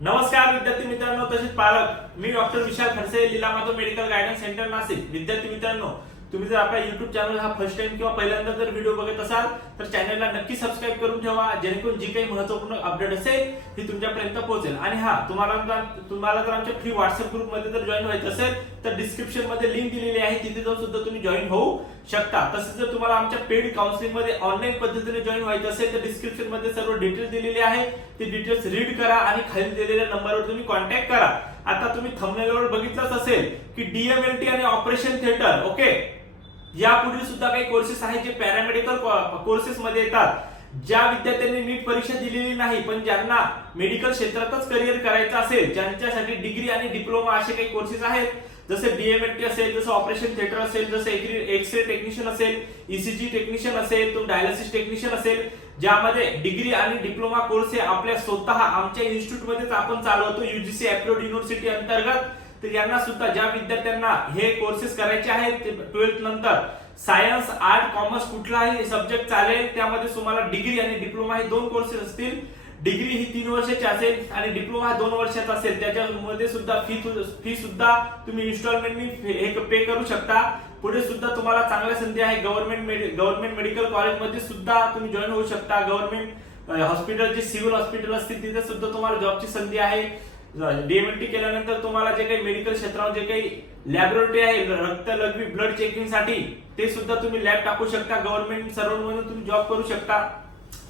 नमस्कार विद्यार्थी मित्रांनो तसेच पालक. मी doctor Vishal Khadse Leela Madhav medical guidance centre Nashik. विद्यार्थी मित्रांनो तुम्ही जर आपला युट्यूब चॅनल हा फर्स्ट टाइम किंवा पहिल्यांदा जर व्हिडिओ बघत असाल तर चॅनलला नक्की सबस्क्राईब करून ठेवा जेणेकरून जी काही महत्त्वपूर्ण अपडेट असेल ती तुमच्यापर्यंत पोहोचेल. आणि हा तुम्हाला तुम्हाला जर आमच्या फ्री व्हॉट्सअप ग्रुपमध्ये जर जॉईन व्हायचं असेल तर डिस्क्रिप्शनमध्ये लिंक दिलेली आहे तिथे जाऊन सुद्धा तुम्ही जॉईन होऊ शकता. तसेच जर तुम्हाला आमच्या पेड काउन्सिलिंगमध्ये ऑनलाईन पद्धतीने जॉईन व्हायचं असेल तर डिस्क्रिप्शनमध्ये सर्व डिटेल्स दिलेले आहे. ते डिटेल्स रीड करा आणि खाली दिलेल्या नंबरवर तुम्ही कॉन्टॅक्ट करा. आता तुम्ही थंबनेलवर बघितलंच असेल की डीएमएलटी आणि ऑपरेशन थिएटर ओके यापूर्वी सुद्धा काही कोर्सेस आहेत जे पॅरामेडिकल कोर्सेस मध्ये येतात. ज्या विद्यार्थ्यांनी नीट परीक्षा दिलेली नाही पण ज्यांना मेडिकल क्षेत्रातच करिअर करायचं असेल ज्यांच्यासाठी डिग्री आणि डिप्लोमा असे काही कोर्सेस आहेत जसे डीएमएलटी असेल जसं ऑपरेशन थिएटर असेल जसं एक्स रे टेक्निशियन असेल ईसीजी टेक्निशियन असेल तो डायलिसिस टेक्निशियन असेल ज्यामध्ये डिग्री आणि डिप्लोमा कोर्स हे आपल्या स्वतः आमच्या इन्स्टिट्यूट मध्येच आपण चालवतो युजीसी अप्रोड युनिव्हर्सिटी अंतर्गत. तर यांना सुद्धा ज्या विद्यार्थ्यांना हे कोर्सेस करायचे आहेत ट्वेल्थ नंतर सायन्स आर्ट कॉमर्स कुठलाही सब्जेक्ट चालेल त्यामध्ये तुम्हाला डिग्री आणि डिप्लोमा हे दोन कोर्सेस असतील. डिग्री ही तीन वर्षाची असेल आणि डिप्लोमा दोन वर्षाचा असेल. त्याच्यामध्ये सुद्धा फी फी सुद्धा तुम्ही इन्स्टॉलमेंटनी हे पे करू शकता. पुढे सुद्धा तुम्हाला चांगल्या संधी आहे. गव्हर्नमेंट गव्हर्नमेंट मेडिकल कॉलेजमध्ये सुद्धा तुम्ही जॉईन होऊ शकता. गव्हर्नमेंट हॉस्पिटल जे सिव्हिल हॉस्पिटल असतील तिथे सुद्धा तुम्हाला जॉबची संधी आहे. डीएमएलटी केल्यानंतर तुम्हाला जे काही मेडिकल क्षेत्रावर जे काही लॅबोरेटरी आहे रक्त लघवी ब्लड चेकिंगसाठी ते सुद्धा तुम्ही लॅब टाकू शकता. गव्हर्नमेंट सर्वांमधून तुम्ही जॉब करू शकता.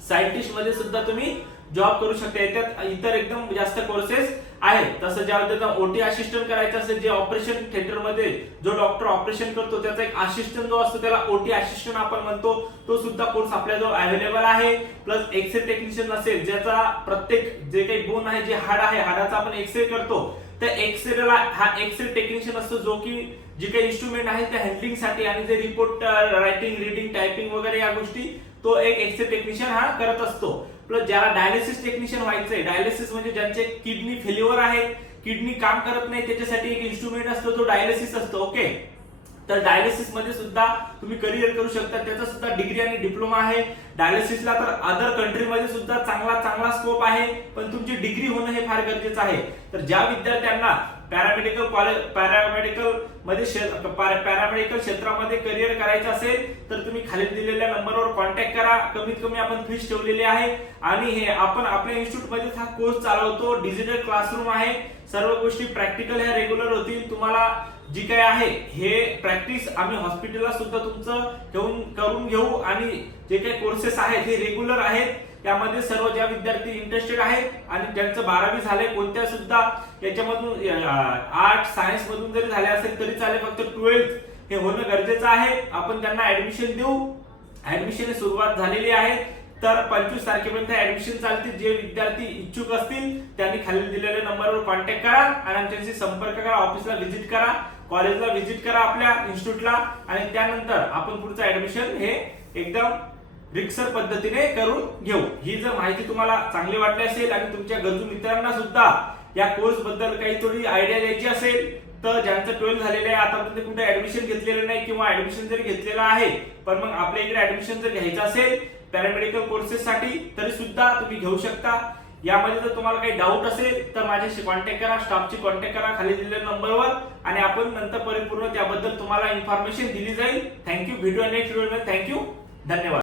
सायंटिस्टमध्ये सुद्धा तुम्ही जॉब करू शकता. याच्यात इतर एकदम जास्त कोर्सेस आहेत. तसं ज्या ओटी असिस्टंट करायचं असेल जे ऑपरेशन थिएटरमध्ये जो डॉक्टर ऑपरेशन करतो त्याचा एक असिस्टंट जो असतो त्याला ओटी असिस्टंट आपण म्हणतो. तो सुद्धा कोर्स आपल्याजवळ अवेलेबल आहे. प्लस एक्सरे टेक्निशियन असेल ज्याचा प्रत्येक जे काही बोन आहे जे हाड आहे हाडाचा आपण एक्सरे करतो. त्या एक्सरेला हा एक्सरे टेक्निशियन असतो जो की जे काही इन्स्ट्रुमेंट आहे त्या हँडलिंगसाठी आणि जे रिपोर्ट रायटिंग रिडिंग टायपिंग वगैरे या गोष्टी तो एक एक्सरे टेक्निशियन हा करत असतो. प्लस ज्याला डायलिसिस टेक्निशियन व्हायचंय डायलिसिस म्हणजे ज्यांचे किडनी फेल्युअर आहे किडनी काम करत नाही त्याच्यासाठी एक इन्स्ट्रुमेंट असतो तो डायलिसिस असतो ओके तर डायलिसिसमध्ये सुद्धा तुम्ही करिअर करू शकता त्याचा सुद्धा डिग्री आणि डिप्लोमा आहे. डायलिसिसला तर अदर कंट्रीमध्ये सुद्धा चांगला चांगला स्कोप आहे पण तुमची डिग्री होणं हे फार गरजेचं आहे. तर ज्या विद्यार्थ्यांना पॅरामेडिकल कॉलेज पॅरा पॅरामेडिकलमध्ये पॅरामेडिकल क्षेत्रामध्ये करिअर करायचं असेल तर तुम्ही खाली दिलेल्या नंबरवर कॉन्टॅक्ट करा. कमीत कमी आपण फीस ठेवलेली आहे. आणि हे आपण आपल्या इन्स्टिट्यूटमध्येच हा कोर्स चालवतो. डिजिटल क्लासरूम आहे. सर्व गोष्टी प्रॅक्टिकल ह्या रेग्युलर होतील. तुम्हाला जी काय आहे हे प्रॅक्टिस आम्ही हॉस्पिटलला सुद्धा तुमचं घेऊन करून घेऊ. आणि जे काही कोर्सेस आहेत हे रेग्युलर आहेत. त्यामध्ये सर्व ज्या विद्यार्थी इंटरेस्टेड आहेत आणि ज्यांचं बारावी झाले कोणत्या सुद्धा याच्यामधून आर्ट सायन्स मधून जरी झाले असेल तरी चालेल. फक्त ट्वेल्थ हे होणं गरजेचं आहे. आपण त्यांना ऍडमिशन देऊ. ऍडमिशन सुरुवात झालेली आहे. तर पंचवीस तारखेपर्यंत ऍडमिशन चालतील. जे विद्यार्थी इच्छुक असतील त्यांनी खाली दिलेल्या नंबरवर कॉन्टॅक्ट करा आणि आमच्याशी संपर्क करा. ऑफिसला व्हिजिट करा. कॉलेजला व्हिजिट करा आपल्या इन्स्टिट्यूटला आणि त्यानंतर आपण पुढचं ऍडमिशन हे एकदम रिक्सर पद्धतीने करून घेऊ. ही जर माहिती तुम्हाला चांगली वाटली असेल आणि तुमच्या गरजू मित्रांना सुद्धा या कोर्सबद्दल काही थोडी आयडिया द्यायची असेल तर ज्यांचं ट्वेल्थ झालेलं आहे आतापर्यंत कुठे ऍडमिशन घेतलेलं नाही किंवा ऍडमिशन जरी घेतलेलं आहे पण मग आपल्या इकडे ऍडमिशन जर घ्यायचं असेल पॅरामेडिकल कोर्सेस साठी तरी सुद्धा तुम्ही घेऊ शकता. यामध्ये जर तुम्हाला काही डाऊट असेल तर माझ्याशी कॉन्टॅक्ट करा स्टाफची कॉन्टॅक्ट करा खाली दिलेल्या नंबरवर आणि आपण नंतर परिपूर्ण त्याबद्दल तुम्हाला इन्फॉर्मेशन दिली जाईल. Thank you video next video thank you धन्यवाद.